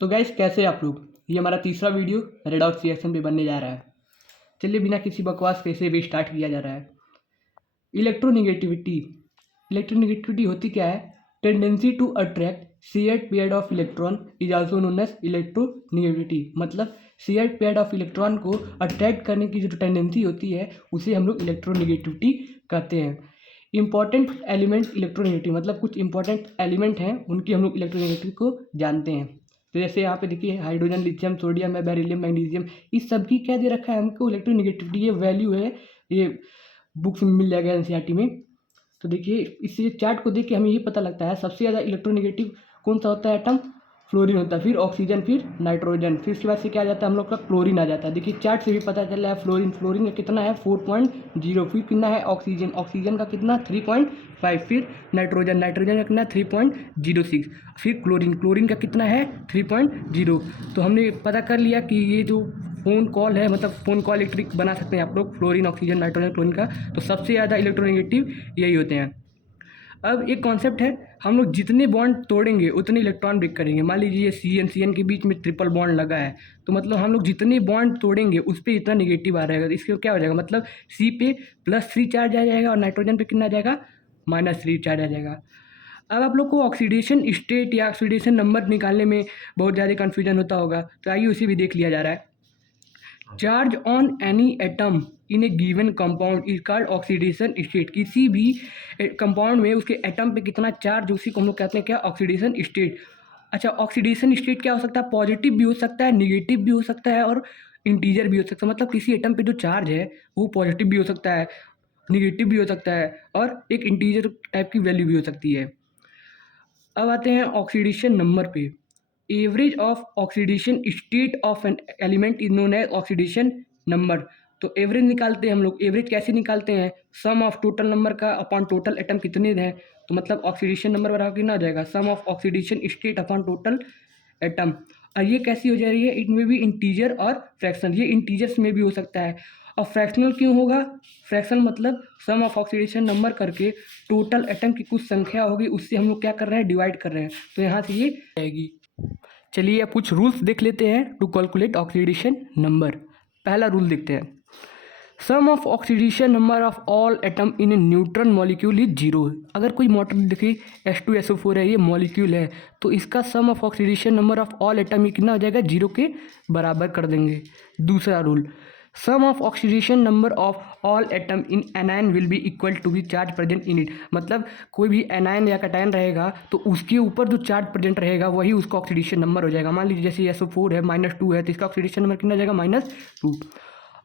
तो गाइस कैसे हैं आप लोग। ये हमारा तीसरा वीडियो रेडॉक्स रिएक्शन पे बनने जा रहा है। चलिए बिना किसी बकवास के इसे भी स्टार्ट किया जा रहा है। इलेक्ट्रोनिगेटिविटी इलेक्ट्रोनिगेटिविटी होती क्या है? Tendency to attract shared pair of electron is also known as electronegativity. मतलब शेयर्ड पेयर ऑफ इलेक्ट्रॉन को अट्रैक्ट करने की जो टेंडेंसी होती है उसे हम लोग इलेक्ट्रोनिगेटिविटी कहते हैं। इंपॉर्टेंट एलिमेंट इलेक्ट्रोनिगेटिव मतलब कुछ इंपॉर्टेंट एलिमेंट हैं उनकी हम लोग इलेक्ट्रोनिगेटिव को जानते हैं। तो जैसे यहाँ पे देखिए हाइड्रोजन, लिथियम, सोडियम है, बेरिलियम, मैग्नीशियम, इस सब की क्या दे रखा है हमको इलेक्ट्रोनिगेटिविटी। ये वैल्यू है, ये बुक्स में मिल जाएगा एनसीईआरटी में। तो देखिए इस चार्ट को देख के हमें ये पता लगता है सबसे ज़्यादा इलेक्ट्रोनिगेटिव कौन सा होता है एटम? फ्लोरीन होता है, फिर ऑक्सीजन, फिर नाइट्रोजन, फिर उसके बाद से क्या आ जाता है हम लोग का क्लोरीन आ जाता है। देखिए चार्ट से भी पता चल रहा है फ्लोरीन का कितना है 4.0, फिर कितना है ऑक्सीजन का कितना 3.5, फिर नाइट्रोजन का कितना 3.06, फिर क्लोरीन का कितना है 3.0। तो हमने पता कर लिया कि ये जो फ़ोन कॉल है मतलब फ़ोन कॉल इलेक्ट्रिक बना सकते हैं आप लोग फ्लोरीन, ऑक्सीजन, नाइट्रोजन, क्लोरीन का। तो सबसे ज़्यादा इलेक्ट्रोनिगेटिव यही होते हैं। अब एक कॉन्सेप्ट है, हम लोग जितने बॉन्ड तोड़ेंगे उतने इलेक्ट्रॉन ब्रेक करेंगे। मान लीजिए ये सी एन के बीच में ट्रिपल बॉन्ड लगा है, तो मतलब हम लोग जितने बॉन्ड तोड़ेंगे उस पर इतना निगेटिव आ रहेगा। तो इसके क्या हो जाएगा, मतलब सी पे +3 चार्ज आ जाएगा और नाइट्रोजन पे कितना आ जाएगा -3 चार्ज आ जाएगा। अब आप लोग को ऑक्सीडेशन स्टेट या ऑक्सीडेशन नंबर निकालने में बहुत ज़्यादा कन्फ्यूजन होता होगा, तो आइए उसे भी देख लिया जा रहा है। Charge on any atom in A given compound is called oxidation state. किसी भी कंपाउंड में उसके एटम पे कितना चार्ज, उसी को हम लोग कहते हैं क्या, ऑक्सीडेशन स्टेट। अच्छा, ऑक्सीडेशन स्टेट क्या हो सकता है? पॉजिटिव भी हो सकता है, निगेटिव भी हो सकता है और इंटीजर भी हो सकता है। मतलब किसी एटम पे जो चार्ज है वो पॉजिटिव भी हो सकता है, निगेटिव भी हो सकता है और एक इंटीजर टाइप की वैल्यू भी हो सकती है। अब आते हैं ऑक्सीडेशन नंबर पे। Average of oxidation state of an element is known as oxidation number. तो एवरेज निकालते हैं हम लोग। एवरेज कैसे निकालते हैं? सम ऑफ टोटल नंबर का अपॉन टोटल एटम कितने हैं। तो मतलब ऑक्सीडेशन नंबर बराबर कितना आ जाएगा, sum of oxidation state upon total atom. और ये कैसी हो जा रही है, इनमें भी इंटीजर और फ्रैक्शन, ये इंटीजर्स में भी हो सकता है। और फ्रैक्शनल क्यों होगा? फ्रैक्शन मतलब सम ऑफ ऑक्सीडेशन नंबर करके टोटल एटम की कुछ संख्या होगी, उससे हम लोग क्या कर रहे हैं, डिवाइड कर रहे हैं। तो यहाँ से ये आएगी। चलिए अब कुछ रूल्स देख लेते हैं टू कैलकुलेट ऑक्सीडेशन नंबर। पहला रूल देखते हैं, sum of oxidation number of all atom in a neutron molecule is 0। अगर कोई मोटर देखिए H2SO4 है, ये मॉलिक्यूल है, तो इसका sum of oxidation number of all atom ये कितना हो जाएगा, 0 के बराबर कर देंगे। दूसरा rule, sum of oxidation number of all atom in anion will be equal to the charge present in it. मतलब कोई भी एनायन या कैटायन रहेगा तो उसके ऊपर जो चार्ज प्रेजेंट रहेगा वही उसका ऑक्सीडेशन नंबर हो जाएगा। मान लीजिए जैसे SO4 है -2 है तो इसका ऑक्सीडेशन नंबर कितना जाएगा, -2।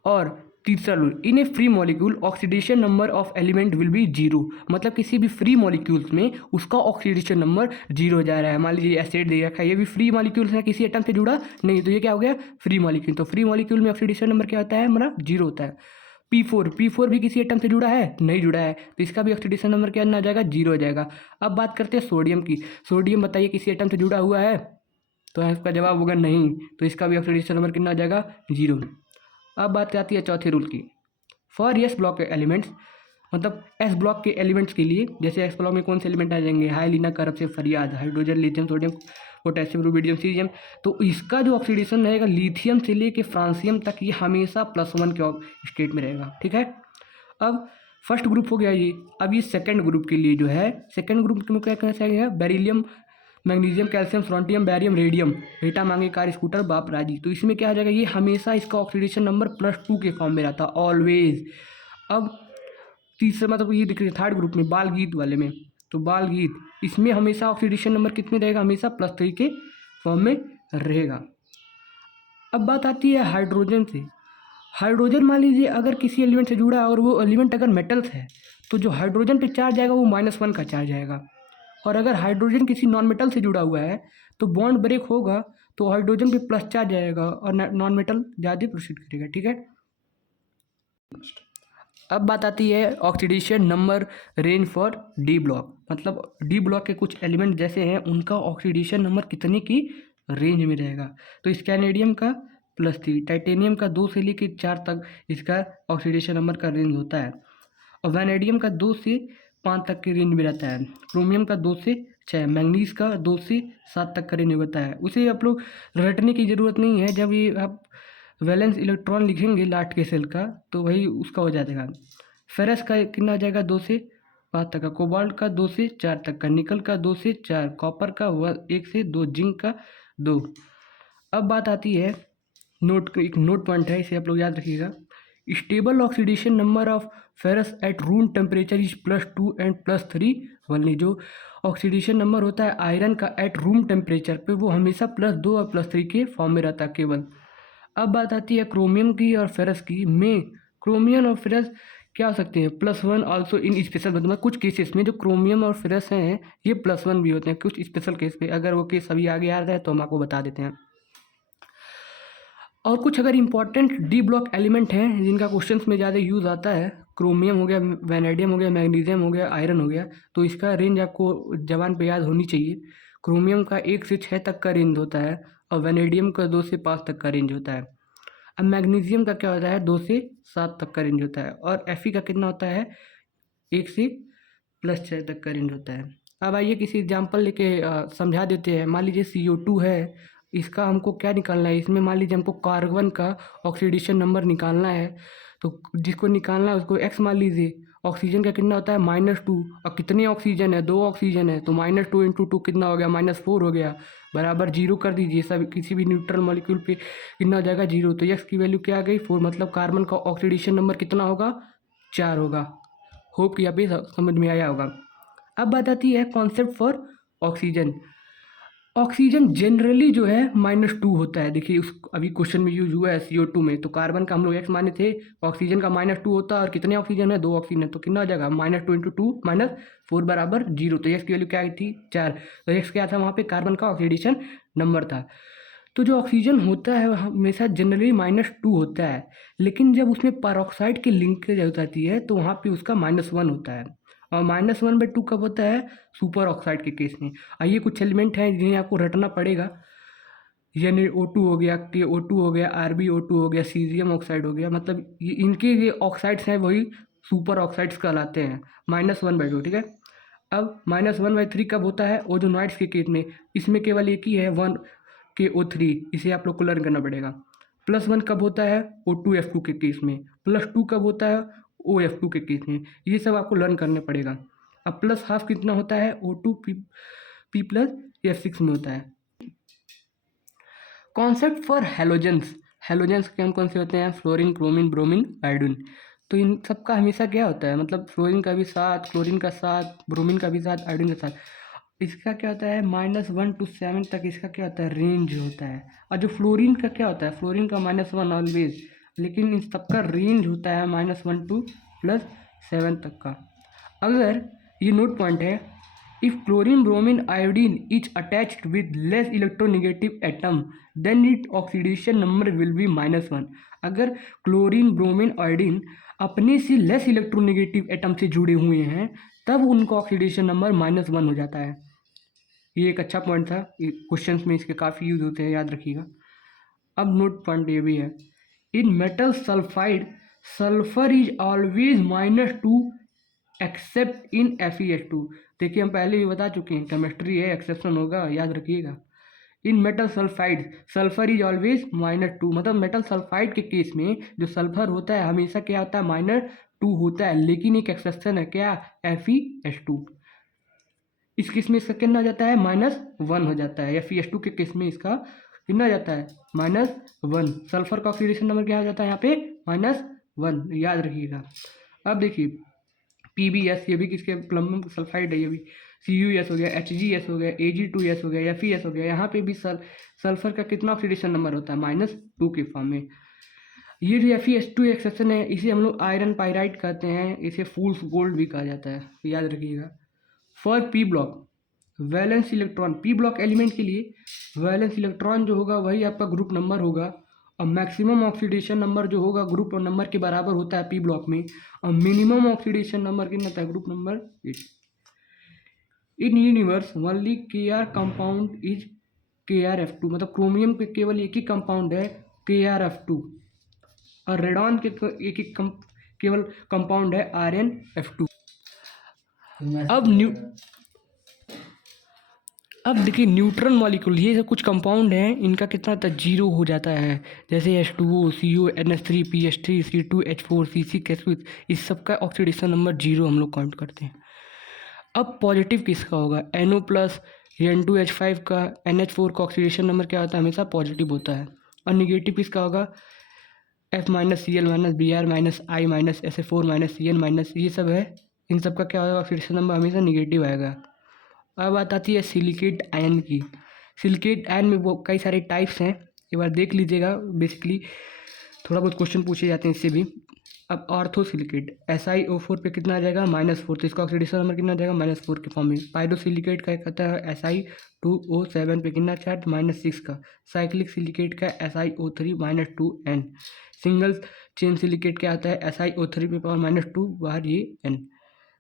और तीसरा rule, in A free molecule oxidation number of element will be 0। मतलब किसी भी फ्री मॉलिक्यूल्स में उसका ऑक्सीडेशन नंबर 0 जा रहा है। मान लीजिए एसिड दे रखा है, ये भी फ्री मॉलिक्यूल्स है, किसी एटम से जुड़ा नहीं, तो ये क्या हो गया, फ्री मॉलिक्यूल। तो फ्री मॉलिक्यूल में ऑक्सीडेशन नंबर क्या होता है हमारा, 0 होता है। P4 भी किसी एटम से जुड़ा है, नहीं जुड़ा है, तो इसका भी ऑक्सीडेशन नंबर क्या आ जाएगा, 0 हो जाएगा। अब बात करते हैं सोडियम की। सोडियम बताइए किसी एटम से जुड़ा हुआ है, तो इसका जवाब होगा नहीं, तो इसका भी ऑक्सीडेशन नंबर कितना आ जाएगा, 0। अब बात आती है चौथे रूल की। फॉर एस ब्लॉक के एलिमेंट्स, मतलब एस ब्लॉक के एलिमेंट्स के लिए, जैसे एस ब्लॉक में कौन से एलिमेंट आ जाएंगे, हाइलिना, करब से फरियाद, hydrogen, lithium, sodium, potassium, rubidium, cerium. तो इसका जो ऑक्सीडेशन रहेगा लिथियम से लेके फ्रांसियम तक ये हमेशा +1 के स्टेट में रहेगा। ठीक है, अब फर्स्ट ग्रुप हो गया ये। अब ये सेकंड ग्रुप के लिए जो है, सेकंड ग्रुप में क्या कहना चाहिए, beryllium, magnesium, calcium, strontium, barium, radium, बेटा मांगे कार स्कूटर बाप राजी। तो इसमें क्या आ जाएगा, ये हमेशा इसका ऑक्सीडेशन नंबर +2 के फॉर्म में रहता है ऑलवेज। अब तीसरा मतलब ये दिख रही है थर्ड ग्रुप में, बाल गीत वाले में, तो बाल गीत इसमें हमेशा ऑक्सीडेशन नंबर कितने रहेगा, हमेशा +3 के फॉर्म में रहेगा। अब बात आती है हाइड्रोजन से। हाइड्रोजन मान लीजिए अगर किसी एलिमेंट से जुड़ा है और वो एलिमेंट अगर मेटल्स है, तो जो हाइड्रोजन पे चार्ज आएगा वो -1 का चार्ज आएगा। और अगर हाइड्रोजन किसी नॉन मेटल से जुड़ा हुआ है तो बॉन्ड ब्रेक होगा तो हाइड्रोजन पे प्लस चार्ज आएगा और नॉन मेटल ज़्यादा प्रोसीड करेगा। ठीक है, अब बात आती है oxidation number range for D block. मतलब डी ब्लॉक के कुछ एलिमेंट जैसे हैं उनका ऑक्सीडेशन नंबर कितने की रेंज में रहेगा। तो स्कैनेडियम का +3, टाइटेनियम का 2 से लेकर 4 तक इसका ऑक्सीडेशन नंबर का रेंज होता है। और वैनेडियम का 2 से 5 तक की रेंज में रहता है। क्रोमियम का 2 से 6, मैंगनीज का 2 से 7 तक का रेंज होता है। उसे आप लोग रटने की ज़रूरत नहीं है, जब ये आप वैलेंस इलेक्ट्रॉन लिखेंगे लास्ट के सेल का तो वही उसका हो जाएगा। फेरस का कितना हो जाएगा 2 से 5 तक का, कोबाल्ट का 2 से 4 तक का, निकल का 2 से 4, कॉपर का 1 से 2, जिंक का 2। अब बात आती है एक नोट पॉइंट है, इसे आप लोग याद रखिएगा। Stable oxidation number of ferrous at room temperature is +2 and +3 only. जो ऑक्सीडेशन नंबर होता है आयरन का एट रूम टेम्परेचर पे वो हमेशा +2 और +3 के फॉर्म में रहता है केवल। अब बात आती है क्रोमियम की और फेरस की। में क्रोमियम और फेरस क्या हो सकते हैं +1 ऑल्सो इन स्पेशल, मतलब कुछ केसेस में जो क्रोमियम और फेरस हैं ये +1 भी होते हैं कुछ स्पेशल केस पे। अगर वो केस अभी आगे आ रहा है तो हम आपको बता देते हैं। और कुछ अगर इंपॉर्टेंट डी ब्लॉक एलिमेंट हैं जिनका क्वेश्चंस में ज़्यादा यूज़ आता है, क्रोमियम हो गया, वैनेडियम हो गया, मैग्नीशियम हो गया, आयरन हो गया, तो इसका रेंज आपको जबान पे याद होनी चाहिए। क्रोमियम का 1 से 6 तक का रेंज होता है और वैनेडियम का 2 से 5 तक का रेंज होता है। अब मैग्नीशियम का क्या होता है 2 से 7 तक का रेंज होता है और Fe का कितना होता है 1 से +6 तक का रेंज होता है। अब आइए किसी एग्जांपल लेके समझा देते हैं। मान लीजिए CO2 है, इसका हमको क्या निकालना है, इसमें मान लीजिए हमको कार्बन का ऑक्सीडेशन नंबर निकालना है, तो जिसको निकालना है उसको x मान लीजिए। ऑक्सीजन का कितना होता है -2 और कितने ऑक्सीजन है 2 ऑक्सीजन है, तो -2 × 2 कितना हो गया -4 हो गया, बराबर 0 कर दीजिए। सब किसी भी न्यूट्रल मॉलिक्यूल पे कितना हो जाएगा 0, तो x की वैल्यू क्या आ गई 4, मतलब कार्बन का ऑक्सीडेशन नंबर कितना होगा 4 होगा। होप कि अभी समझ में आया होगा। अब बात आती है concept for oxygen. Oxygen generally जो है -2 होता है। देखिए उस अभी क्वेश्चन में यूज हुआ है CO2 में, तो कार्बन का हम लोग x माने थे, ऑक्सीजन का -2 होता है और कितने ऑक्सीजन है 2 ऑक्सीजन है, तो कितना हो जाएगा -2 × 2 -4 बराबर 0। तो x की वैल्यू क्या आई थी 4, तो x क्या था वहाँ पे कार्बन का ऑक्सीडेशन नंबर था। तो जो ऑक्सीजन होता है हमेशा जनरली -2 होता है, लेकिन जब उसमें पेरोक्साइड की लिंकेज हो जाती है तो वहाँ पे उसका -1 होता है। और -1/2 कब होता है सुपर ऑक्साइड के केस में। आइए कुछ एलिमेंट हैं जिन्हें आपको रटना पड़ेगा। यानी O2 हो गया, KO2 हो गया, RbO2 हो गया, सीजियम ऑक्साइड हो गया, मतलब ये इनके ये ऑक्साइड्स हैं वही सुपर ऑक्साइड्स कहलाते हैं। -1/2 ठीक है। अब -1/3 कब होता है ओजोनाइड्स के केस में, इसमें केवल एक ही है 1 KO3, इसे आप लोग को लर्न करना पड़ेगा। +1 कब होता है O2F2 के केस में, +2 कब होता है OF2 के केस में, ये सब आपको लर्न करना पड़ेगा। अब +½ कितना होता है O2P+F6 में होता है। Concept for halogens. हैलोजेंस कौन कौन से होते हैं फ्लोरीन, ब्रोमीन, ब्रोमीन, आयोडीन। तो इन सब का हमेशा क्या होता है, मतलब फ्लोरीन का भी 7, क्लोरीन का 7, ब्रोमीन का भी 7, आयोडीन का 7। इसका क्या होता है -1 to 7 तक इसका क्या होता है रेंज होता है। और जो फ्लोरीन का क्या होता है, फ्लोरीन का -1 ऑलवेज, लेकिन इन सबका रेंज होता है -1 to +7 तक का। अगर ये नोट पॉइंट है, if chlorine, bromine, iodine is attached with less electronegative atom then it oxidation number will be -1। अगर क्लोरीन, ब्रोमीन, आयोडीन अपने से लेस इलेक्ट्रोनेगेटिव एटम से जुड़े हुए हैं तब उनका ऑक्सीडेशन नंबर -1 हो जाता है। ये एक अच्छा पॉइंट था, क्वेश्चंस में इसके काफ़ी यूज होते हैं, याद रखिएगा। अब नोट पॉइंट ये भी है, इन metal sulphide sulphur is always -2 accept in FeS2। देखिए हम पहले भी बता चुके हैं, केमिस्ट्री है एक्सेप्शन होगा, याद रखिएगा। इन metal sulphide sulphur is always -2, मतलब मेटल सल्फाइड के केस में जो सल्फर होता है हमेशा क्या होता है -2 होता है, लेकिन एक एक्सेप्शन है क्या FeS2। इस केस में इसका कितना हो जाता है -1 हो जाता है। FeS2 के केस में इसका कितना हो जाता है -1। सल्फर का ऑक्सीडेशन नंबर क्या हो जाता है यहाँ पे -1, याद रखिएगा। अब देखिए PbS, ये भी किसके प्लम्बम सल्फाइड है, ये भी CuS हो गया, HgS हो गया, Ag2S हो गया, Fe हो गया। यहाँ पे भी सल्फर का कितना ऑक्सीडेशन नंबर होता है -2 के फॉर्म में। ये जो FeS2 एक्सेप्शन है इसे हम लोग आयरन पाइराइट कहते हैं, इसे फूल्स गोल्ड भी कहा जाता है, याद रखिएगा। For P block valence electron, P block element के लिए वैलेंस इलेक्ट्रॉन जो होगा वही आपका ग्रुप नंबर होगा, और मैक्सिमम ऑक्सीडेशन नंबर जो होगा ग्रुप नंबर के बराबर होता है P ब्लॉक में, और मिनिमम ऑक्सीडेशन नंबर कितना होता है group number 8। In universe only Kr compound is KrF2, मतलब क्रोमियम के केवल एक ही कंपाउंड है KrF2, और रेडॉन के एक ही केवल कंपाउंड है RnF2। अब अब देखिए न्यूट्रॉन मॉलिक्यूल, ये सब कुछ कंपाउंड हैं, इनका कितना होता है, 0 हो जाता है। जैसे H2O, CO, NH3, PH3, C2, H4, C6, इस सब का ऑक्सीडेशन नंबर 0 हम लोग काउंट करते हैं। अब पॉजिटिव किसका होगा, NO प्लस N2H5 का, NH4 का ऑक्सीडेशन नंबर क्या होता है, हमेशा पॉजिटिव होता है। और निगेटिव किसका होगा, F minus Cl minus Br minus I minus SF4 minus Cn minus, ये सब है, इन सब का क्या होगा, ऑक्सीडेशन नंबर हमेशा निगेटिव आएगा। अब बात आती है सिलिकेट आयन की। सिलिकेट आयन में वो कई सारे टाइप्स हैं, एक बार देख लीजिएगा। बेसिकली थोड़ा बहुत क्वेश्चन पूछे जाते हैं इससे भी। अब ऑर्थो सिलिकेट, SiO4 पे कितना आ जाएगा, -4, तो इसका ऑक्सीडेशन नंबर कितना आ जाएगा, -4 के फॉर्म में। पायरोसिलिकेट का कहता है Si2O7 पे कितना चार्ज, -6 का। साइक्लिक सिलिकेट का SiO3 -2N। Single chain silicate क्या आता है, SiO3 पे पावर -2 बाहर ये N।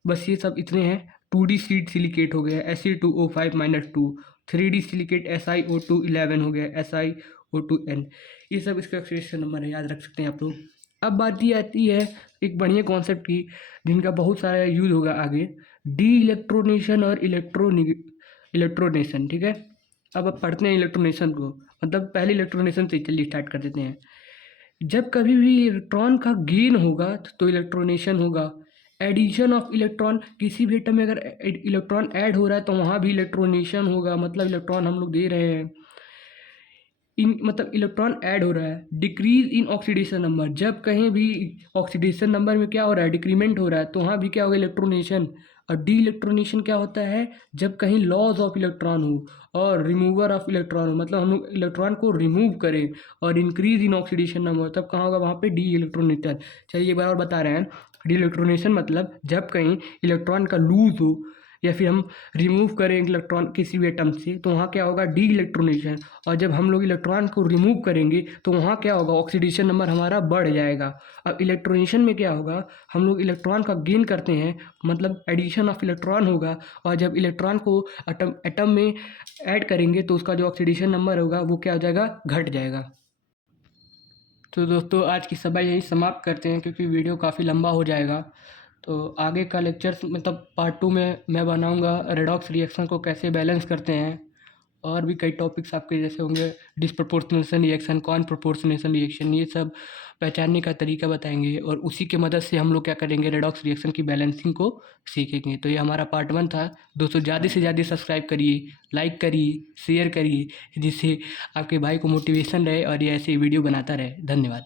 बस ये सब इतने हैं। 2D सीड सिलिकेट हो गया Fe2O5 -2। 3D सिलिकेट SiO2 11 हो गया SiO2N। ये सब इसका ऑक्सीडेशन नंबर है, याद रख सकते हैं आप लोग। अब बात ये आती है एक बढ़िया कॉन्सेप्ट की, जिनका बहुत सारा यूज होगा आगे, डी इलेक्ट्रोनेशन और इलेक्ट्रोनेशन। ठीक है, अब पढ़ते हैं इलेक्ट्रोनेशन को, मतलब पहले इलेक्ट्रोनेशन से चलिए स्टार्ट कर देते हैं। जब कभी भी इलेक्ट्रॉन का गेन होगा तो इलेक्ट्रोनेशन होगा। एडिशन ऑफ इलेक्ट्रॉन, किसी भी एटम में अगर इलेक्ट्रॉन ऐड हो रहा है तो वहाँ भी इलेक्ट्रोनेशन होगा, मतलब इलेक्ट्रॉन हम लोग दे रहे हैं, इन मतलब इलेक्ट्रॉन ऐड हो रहा है। डिक्रीज इन ऑक्सीडेशन नंबर, जब कहीं भी ऑक्सीडेशन नंबर में क्या हो रहा है, डिक्रीमेंट हो रहा है, तो वहाँ भी क्या होगा, इलेक्ट्रोनेशन। और डी इलेक्ट्रोनेशन क्या होता है, जब कहीं लॉस ऑफ इलेक्ट्रॉन हो और रिमूवर ऑफ इलेक्ट्रॉन हो, मतलब हम लोग इलेक्ट्रॉन को रिमूव करें। और इंक्रीज इन ऑक्सीडेशन नंबर, तब कहाँ होगा, वहाँ पे डी इलेक्ट्रोनेशन। चलिए एक बार और बता रहे हैं। डी इलेक्ट्रोनेशन मतलब जब कहीं इलेक्ट्रॉन का लूज हो या फिर हम रिमूव करें इलेक्ट्रॉन किसी भी एटम से, तो वहाँ क्या होगा, डी इलेक्ट्रोनेशन। और जब हम लोग इलेक्ट्रॉन को रिमूव करेंगे तो वहाँ क्या होगा, ऑक्सीडेशन नंबर हमारा बढ़ जाएगा। अब इलेक्ट्रोनेशन में क्या होगा, हम लोग इलेक्ट्रॉन का गेन करते हैं, मतलब एडिशन ऑफ इलेक्ट्रॉन होगा। और जब इलेक्ट्रॉन को एटम में ऐड करेंगे तो उसका जो ऑक्सीडेशन नंबर होगा वो क्या हो जाएगा, घट जाएगा। तो दोस्तों आज की सभा यही समाप्त करते हैं, क्योंकि वीडियो काफ़ी लंबा हो जाएगा। तो आगे का लेक्चर्स मतलब पार्ट 2 में मैं बनाऊंगा रेडॉक्स रिएक्शन को कैसे बैलेंस करते हैं, और भी कई टॉपिक्स आपके जैसे होंगे, disproportionation reaction, comproportionation reaction, ये सब पहचानने का तरीका बताएंगे। और उसी के मदद से हम लोग क्या करेंगे, रेडॉक्स रिएक्शन की बैलेंसिंग को सीखेंगे। तो ये हमारा पार्ट 1 था दोस्तों। ज़्यादा से ज़्यादा सब्सक्राइब करिए, लाइक करिए, शेयर करिए, जिससे आपके भाई को मोटिवेशन रहे और ये ऐसे वीडियो बनाता रहे। धन्यवाद।